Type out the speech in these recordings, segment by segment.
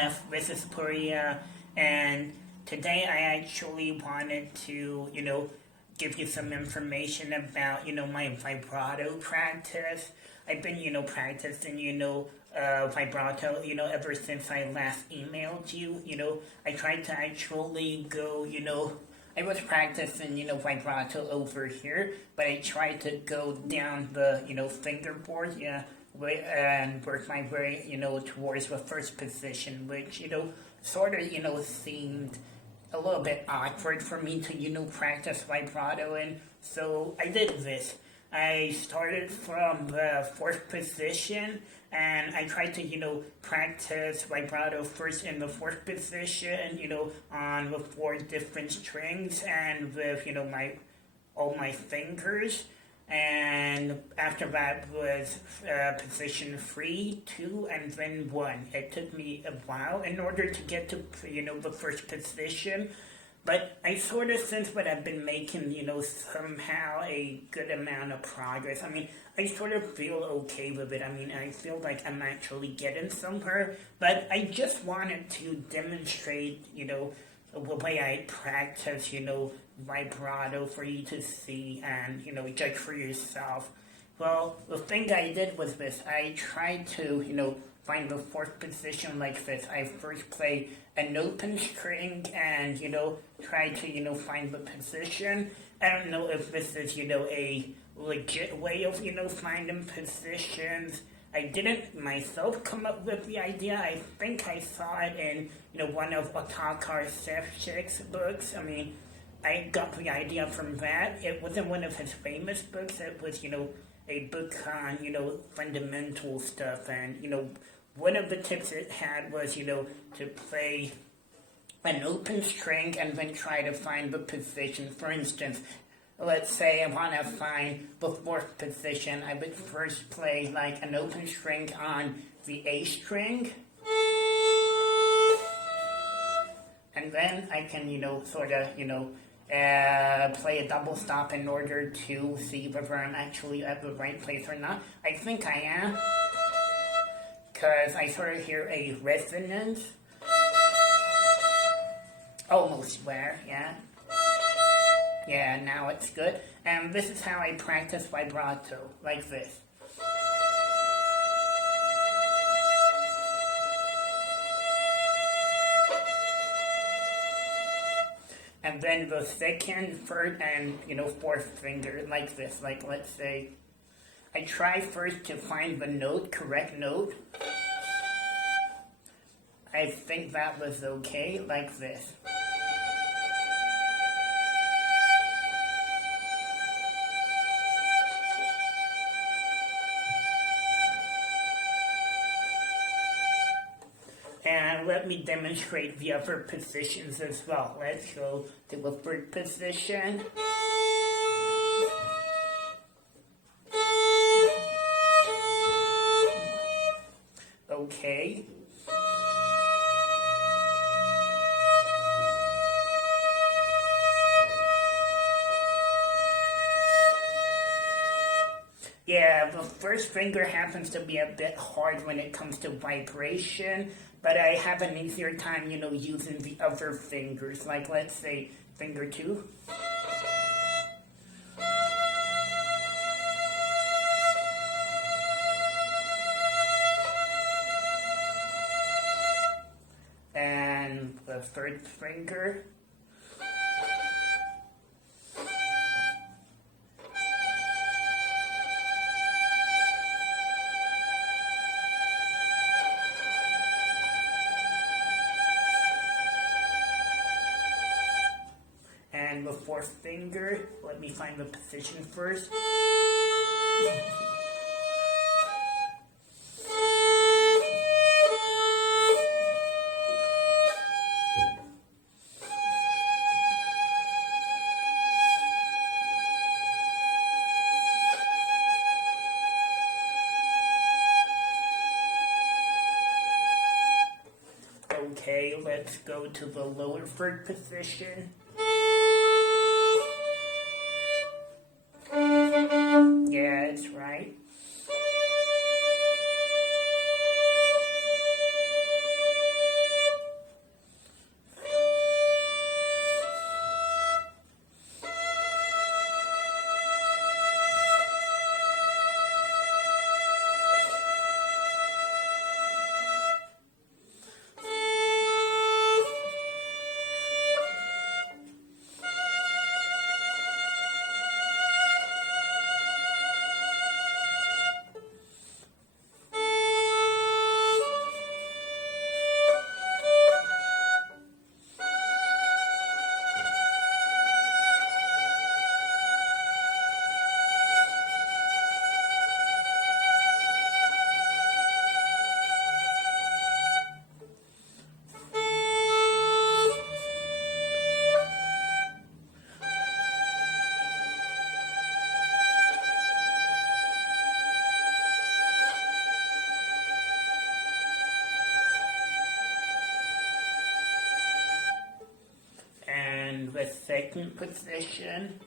Jeff. This is Puria, and today I actually wanted to, give you some information about, my vibrato practice. I've been, practicing, vibrato, ever since I last emailed you. I tried to actually go, I was practicing, vibrato over here, but I tried to go down the, fingerboard, and work my way, towards the first position, which, sort of, seemed a little bit awkward for me to, practice vibrato in. So I did this. I started from the fourth position, and I tried to, practice vibrato first in the fourth position, on the four different strings and with, all my fingers. And after that was position 3, 2, and then 1. It took me a while in order to get to, the first position. But I sort of sense that I've been making, somehow a good amount of progress. I mean, I sort of feel okay with it. I mean, I feel like I'm actually getting somewhere. But I just wanted to demonstrate, the way I practice, vibrato for you to see and, judge for yourself. Well, the thing I did was this. I tried to, find the fourth position like this. I first play an open string and, try to, find the position. I don't know if this is, a legit way of, finding positions. I didn't myself come up with the idea. I think I saw it in, one of Otakar Sefcik's books. I mean, I got the idea from that. It wasn't one of his famous books. It was, a book on, fundamental stuff. And, one of the tips it had was, to play an open string and then try to find the position. For instance, let's say I want to find the fourth position. I would first play like an open string on the A string. And then I can, sort of, play a double stop in order to see whether I'm actually at the right place or not. I think I am, because I sort of hear a resonance. Almost there, yeah. Yeah, now it's good. And this is how I practice vibrato, like this. And then the second, third, and, fourth finger, like this. Like, let's say, I try first to find the note, correct note. I think that was okay, like this. And let me demonstrate the other positions as well. Let's go to the third position. Okay. Yeah, the first finger happens to be a bit hard when it comes to vibration, but I have an easier time, using the other fingers. Like, let's say, finger 2. And the third finger. And the fourth finger, let me find the position first. Okay, let's go to the lower third position. Yeah, it's right. second position.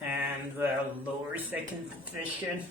And the lower second position.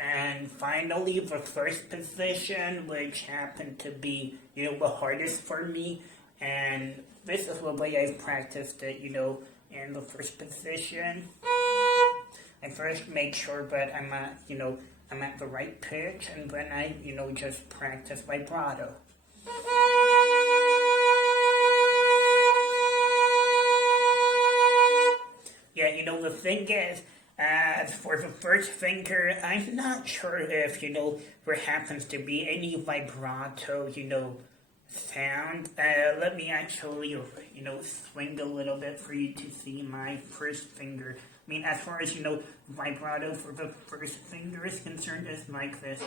And finally, the first position, which happened to be, the hardest for me. And this is the way I practiced it, in the first position. I first make sure that I'm at the right pitch, and then I, just practice vibrato. Yeah, the thing is, for the first finger, I'm not sure if, there happens to be any vibrato, sound. Let me actually, swing a little bit for you to see my first finger. I mean, as far as, vibrato for the first finger is concerned, it's like this.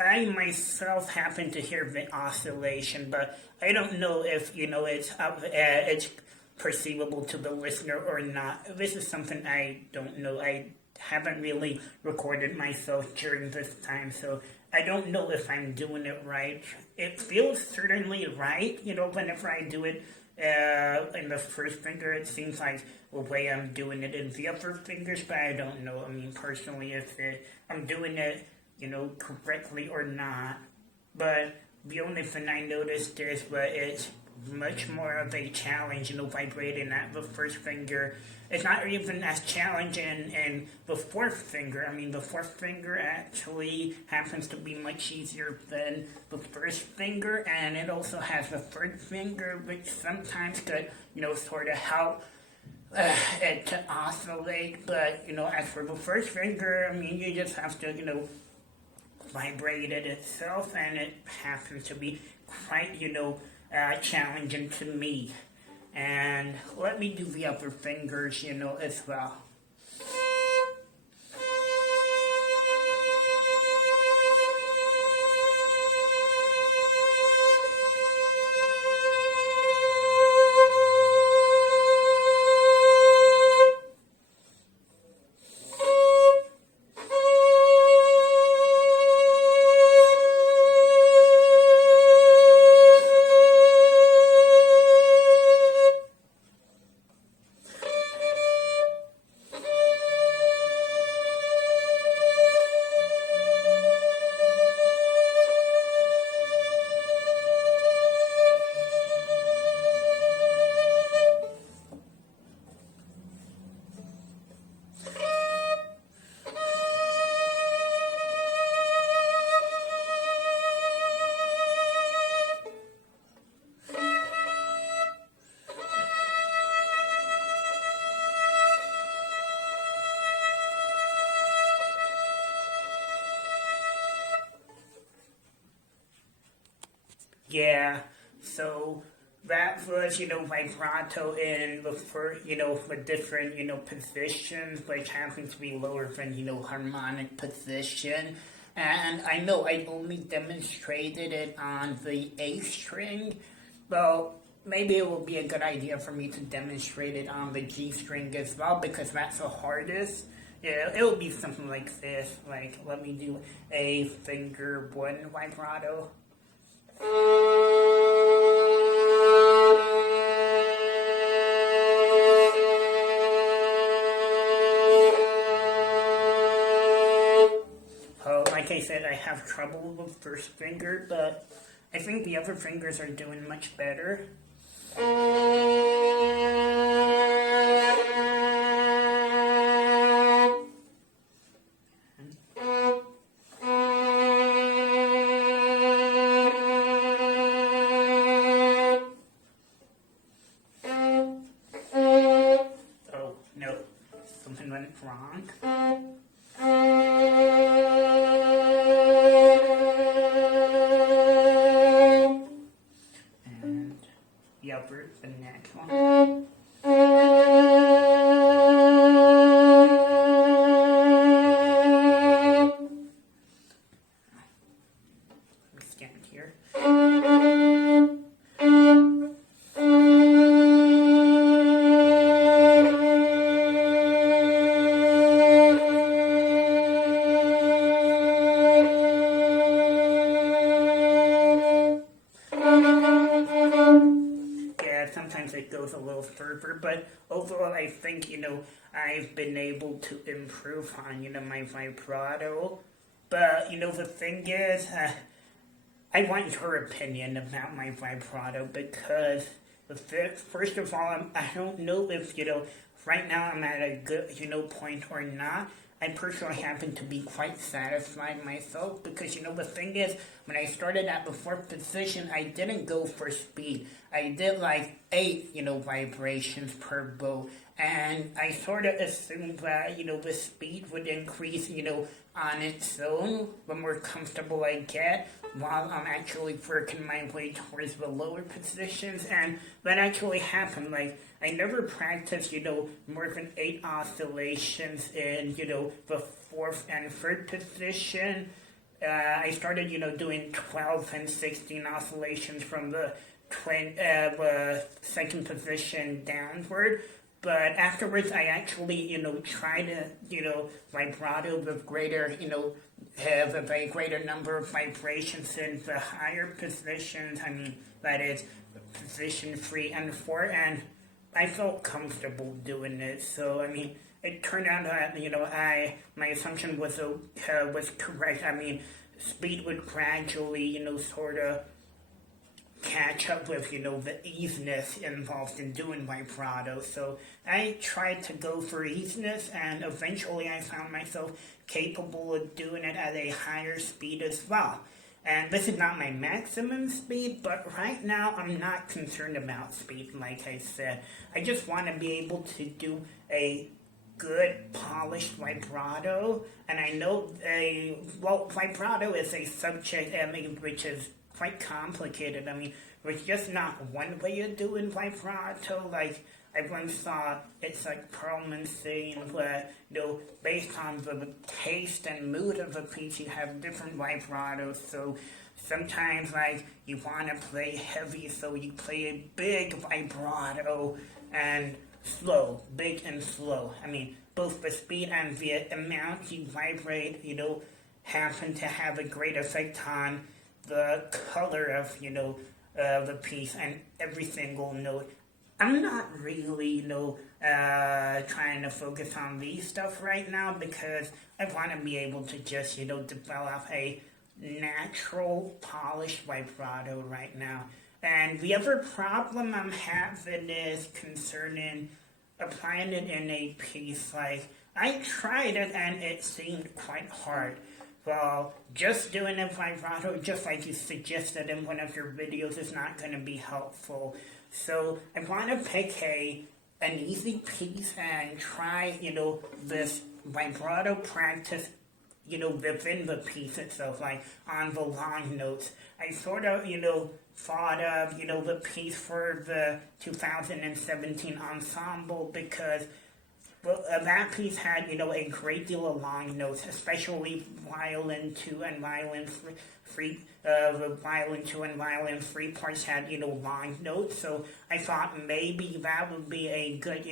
I myself happen to hear the oscillation, but I don't know if, it's perceivable to the listener or not. This is something I don't know. I haven't really recorded myself during this time, so I don't know if I'm doing it right. It feels certainly right, whenever I do it in the first finger. It seems like the way I'm doing it in the other fingers, but I don't know. I mean, personally, if I'm doing it, correctly or not. But the only thing I noticed is that it's much more of a challenge, vibrating at the first finger. It's not even as challenging in the fourth finger. I mean, the fourth finger actually happens to be much easier than the first finger, and it also has the third finger, which sometimes could, sort of help it to oscillate. But, as for the first finger, I mean, you just have to, vibrate it itself, and it happens to be quite, challenging to me. And let me do the other fingers, as well. Yeah, so that was, vibrato in the first, for different, positions, which happens to be lower than, harmonic position. And I know I only demonstrated it on the A string. Well, maybe it will be a good idea for me to demonstrate it on the G string as well, because that's the hardest. Yeah, it will be something like this. Like, let me do a finger one vibrato. Oh, like I said, I have trouble with the first finger, but I think the other fingers are doing much better. Oh, no, something went wrong. And the upper, the next one. Stand here. Yeah, sometimes it goes a little further, but overall I think, I've been able to improve on, my vibrato. But, the thing is, I want your opinion about my vibrato because, first of all, I don't know if, right now I'm at a good, point or not. I personally happen to be quite satisfied myself because, the thing is, when I started at the fourth position, I didn't go for speed. I did like 8, vibrations per bow. And I sort of assumed that, the speed would increase, on its own the more comfortable I get while I'm actually working my way towards the lower positions. And that actually happened. Like, I never practiced, more than 8 oscillations in, the fourth and third position. I started, doing 12 and 16 oscillations from the second position downward. But afterwards, I actually, try to, vibrato with greater, have a very greater number of vibrations in the higher positions. I mean, that is position 3 and 4, and I felt comfortable doing it. So, I mean, it turned out that, my assumption was correct. I mean, speed would gradually, sort of catch up with, the easiness involved in doing vibrato. So I tried to go for easiness, and eventually I found myself capable of doing it at a higher speed as well. And this is not my maximum speed, but right now I'm not concerned about speed, like I said. I just want to be able to do a good polished vibrato, and I know vibrato is a subject which is quite complicated. I mean, there's just not one way of doing vibrato. Like, I once saw it's like Perlman saying where, based on the taste and mood of a piece, you have different vibratos. So sometimes, like, you want to play heavy, so you play a big vibrato and slow, big and slow. I mean, both the speed and the amount you vibrate, happen to have a great effect on the color of, the piece and every single note. I'm not really, trying to focus on these stuff right now because I want to be able to just, develop a natural, polished vibrato right now. And the other problem I'm having is concerning applying it in a piece. Like, I tried it and it seemed quite hard. Well, just doing a vibrato, just like you suggested in one of your videos, is not going to be helpful. So I want to pick an easy piece and try, this vibrato practice, within the piece itself, like on the long notes. I sort of, thought of, the piece for the 2017 ensemble because well, that piece had, a great deal of long notes, especially violin two and violin three. The violin two and violin three parts had, long notes. So I thought maybe that would be a good,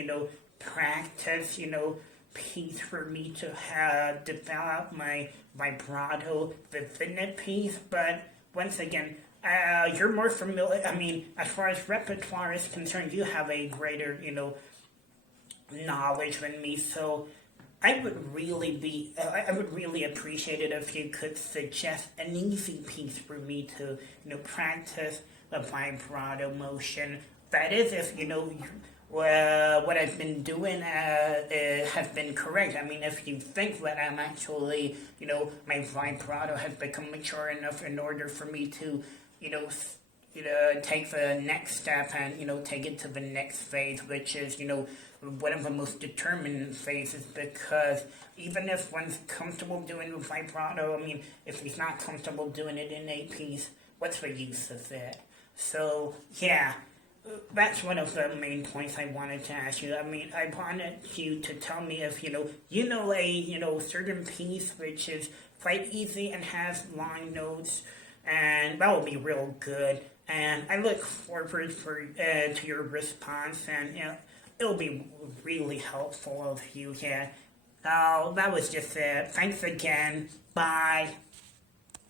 practice, piece for me to have develop my vibrato within the piece. But once again, you're more familiar. I mean, as far as repertoire is concerned, you have a greater, knowledge than me. So I would really appreciate it if you could suggest an easy piece for me to, practice the vibrato motion. That is, if what I've been doing has been correct. I mean, if you think that I'm actually, my vibrato has become mature enough in order for me to, take the next step and, take it to the next phase, which is, one of the most determined phases, because even if one's comfortable doing the vibrato, I mean, if he's not comfortable doing it in a piece, what's the use of it? So, yeah, that's one of the main points I wanted to ask you. I mean, I wanted you to tell me if, a certain piece which is quite easy and has long notes, and that will be real good. And I look forward to your response, and, it'll be really helpful of you, yeah. That was just it. Thanks again. Bye.